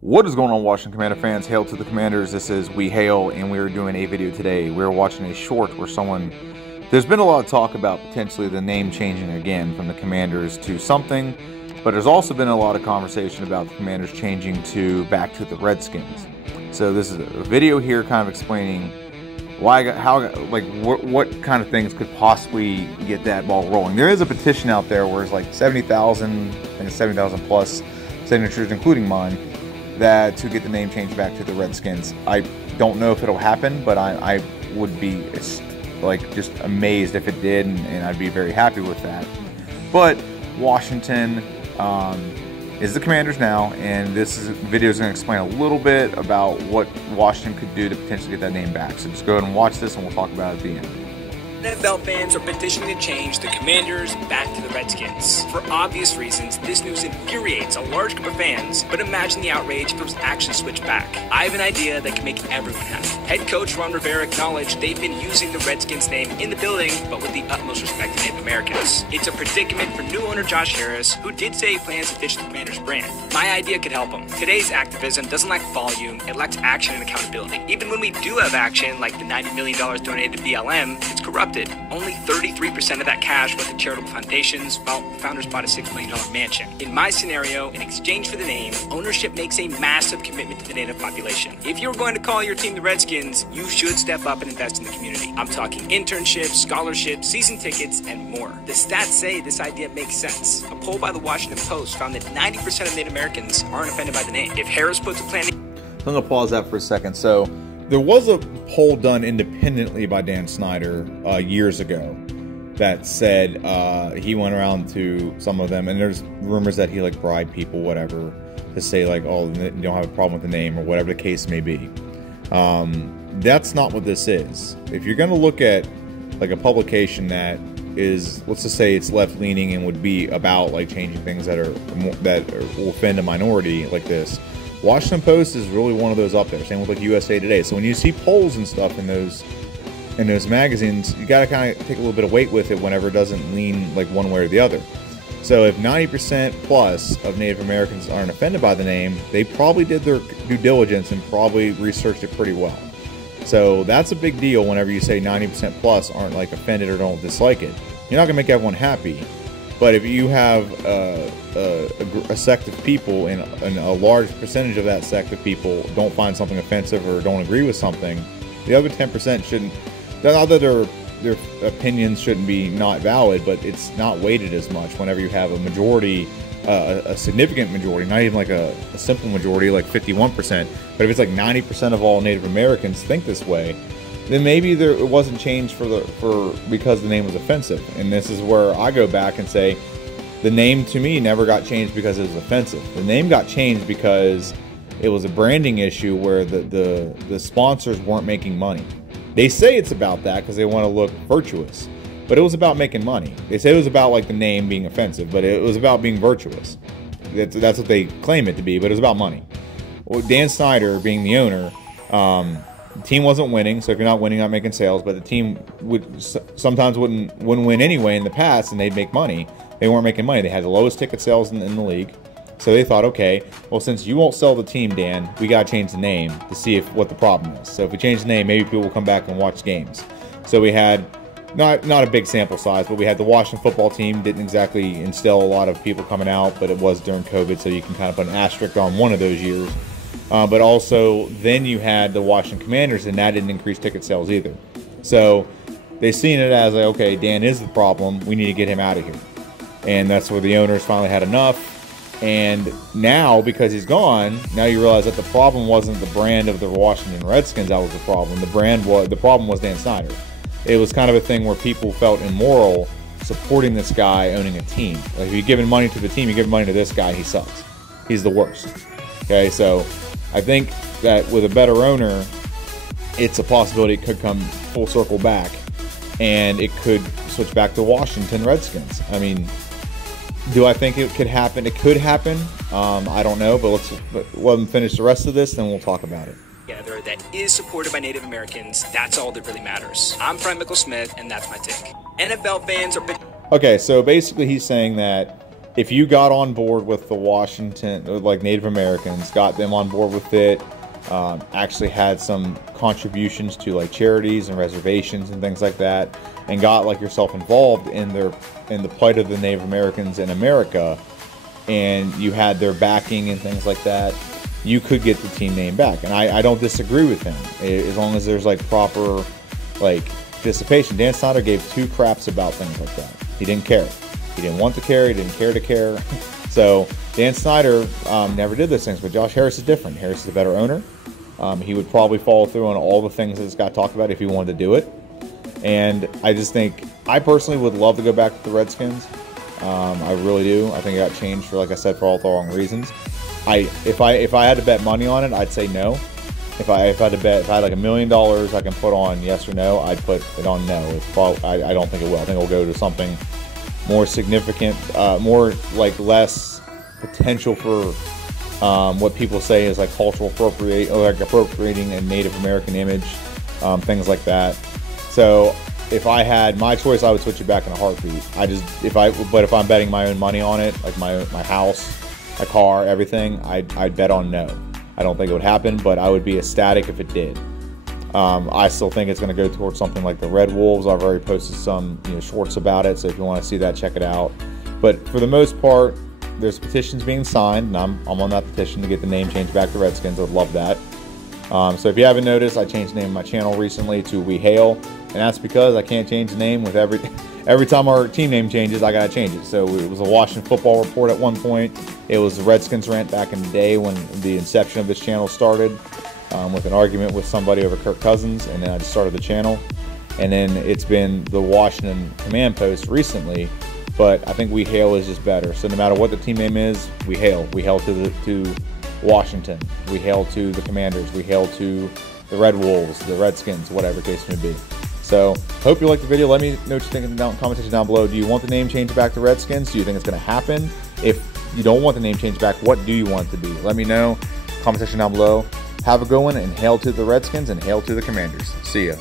What is going on, Washington Commander fans? Hail to the Commanders. This is We Hail, and we are doing a video today. We're watching a short where there's been a lot of talk about potentially the name changing again from the Commanders to something, but there's also been a lot of conversation about the Commanders changing back to the Redskins. So this is a video here kind of explaining what kind of things could possibly get that ball rolling. There is a petition out there where it's like 70,000, I think it's 70,000 plus signatures, including mine, that to get the name changed back to the Redskins. I don't know if it'll happen, but I would be just amazed if it did, and I'd be very happy with that. But Washington is the Commanders now, and this video is going to explain a little bit about what Washington could do to potentially get that name back. So just go ahead and watch this, and we'll talk about it at the end. NFL fans are petitioning to change the Commanders back to the Redskins. For obvious reasons, this news infuriates a large group of fans, but imagine the outrage if it was actually switched back. I have an idea that can make everyone happy. Head coach Ron Rivera acknowledged they've been using the Redskins name in the building, but with the utmost respect to Native Americans. It's a predicament for new owner Josh Harris, who did say he plans to ditch the Commanders brand. My idea could help him. Today's activism doesn't lack volume, it lacks action and accountability. Even when we do have action, like the $90 million donated to BLM, it's corrupted. Only 33% of that cash went to charitable foundations, while the founders bought a $6 million mansion. In my scenario, in exchange for the name, ownership makes a massive commitment to the Native population. If you're going to call your team the Redskins, you should step up and invest in the community. I'm talking internships, scholarships, season tickets, and more. The stats say this idea makes sense. A poll by the Washington Post found that 90% of Native Americans aren't offended by the name. If Harris puts a plan... I'm going to pause that for a second. So there was a poll done independently by Dan Snyder years ago that said he went around to some of them, and there's rumors that he bribed people, whatever, to say oh, you don't have a problem with the name or whatever the case may be. That's not what this is. If you're going to look at a publication that is, let's just say it's left-leaning and would be about changing things that will offend a minority like this, Washington Post is really one of those up there. Same with USA Today. So when you see polls and stuff in those magazines, you got to kind of take a little bit of weight with it whenever it doesn't lean one way or the other. So if 90% plus of Native Americans aren't offended by the name, they probably did their due diligence and probably researched it pretty well. So that's a big deal whenever you say 90% plus aren't offended or don't dislike it. You're not going to make everyone happy. But if you have a sect of people and a large percentage of that sect of people don't find something offensive or don't agree with something, the other 10% shouldn't, not that their opinions shouldn't be not valid, but it's not weighted as much whenever you have a majority, a significant majority, not even a simple majority 51%, but if it's 90% of all Native Americans think this way, then maybe it wasn't changed because the name was offensive. And this is where I go back and say the name to me never got changed because it was offensive. The name got changed because it was a branding issue where the sponsors weren't making money. They say it's about that because they want to look virtuous, but it was about making money. They say it was about the name being offensive, but it was about being virtuous. That's what they claim it to be, but it was about money. Well, Dan Snyder being the owner, the team wasn't winning, so if you're not winning, not making sales, but the team sometimes wouldn't win anyway in the past, and they'd make money. They weren't making money. They had the lowest ticket sales in the league. So they thought, okay, well, since you won't sell the team, Dan, we got to change the name to see what the problem is. So if we change the name, maybe people will come back and watch games. So we had not a big sample size, but we had the Washington football team. Didn't exactly instill a lot of people coming out, but it was during COVID, so you can kind of put an asterisk on one of those years. But also, then you had the Washington Commanders, and that didn't increase ticket sales either. So they seen it as okay, Dan is the problem. We need to get him out of here. And that's where the owners finally had enough. And now, because he's gone, now you realize that the problem wasn't the brand of the Washington Redskins that was the problem. The problem was Dan Snyder. It was kind of a thing where people felt immoral supporting this guy owning a team. If you're giving money to the team, you're giving money to this guy, he sucks. He's the worst. Okay, so I think that with a better owner, it's a possibility it could come full circle back, and it could switch back to Washington Redskins. I mean, do I think it could happen? It could happen. I don't know, but let them finish the rest of this, then we'll talk about it. Together that is supported by Native Americans, that's all that really matters. I'm Frank Michael Smith, and that's my take. NFL fans are... Okay, so basically he's saying that if you got on board with the Washington, like Native Americans, got them on board with it, actually had some contributions to like charities and reservations and things like that, and got like yourself involved in the plight of the Native Americans in America, and you had their backing and things like that, you could get the team name back. And I don't disagree with him, as long as there's like proper like dissipation. Dan Snyder gave two craps about things like that. He didn't care. He didn't want to care. He didn't care to care. So Dan Snyder never did those things. But Josh Harris is different. Harris is a better owner. He would probably follow through on all the things that Scott talked about if he wanted to do it. And I just think, I personally would love to go back to the Redskins. I really do. I think it got changed for, like I said, for all the wrong reasons. If I had to bet money on it, I'd say no. If I had like $1 million I can put on yes or no, I'd put it on no. It's probably, I don't think it will. I think it will go to something more significant, more like less potential for what people say is like cultural appropriating a Native American image, things like that. So if I had my choice, I would switch it back in a heartbeat. But if I'm betting my own money on it, like my house, my car, everything, I'd bet on no. I don't think it would happen, but I would be ecstatic if it did. I still think it's going to go towards something like the Red Wolves. I've already posted some shorts about it, so if you want to see that, check it out. But for the most part, there's petitions being signed, and I'm on that petition to get the name changed back to Redskins. I'd love that. So if you haven't noticed, I changed the name of my channel recently to We Hail, and that's because I can't change the name with every time our team name changes, I gotta change it. So it was a Washington Football Report at one point. It was the Redskins rant back in the day when the inception of this channel started, with an argument with somebody over Kirk Cousins, and then I just started the channel. And then it's been the Washington Command Post recently, but I think We Hail is just better. So no matter what the team name is, We Hail. We hail to Washington. We hail to the Commanders. We hail to the Red Wolves, the Redskins, whatever the case may be. So, hope you liked the video. Let me know what you think in the comment section down below. Do you want the name change back to Redskins? Do you think it's going to happen? If you don't want the name change back, what do you want it to be? Let me know. Comment section down below. Have a good one, and hail to the Redskins and hail to the Commanders. See ya.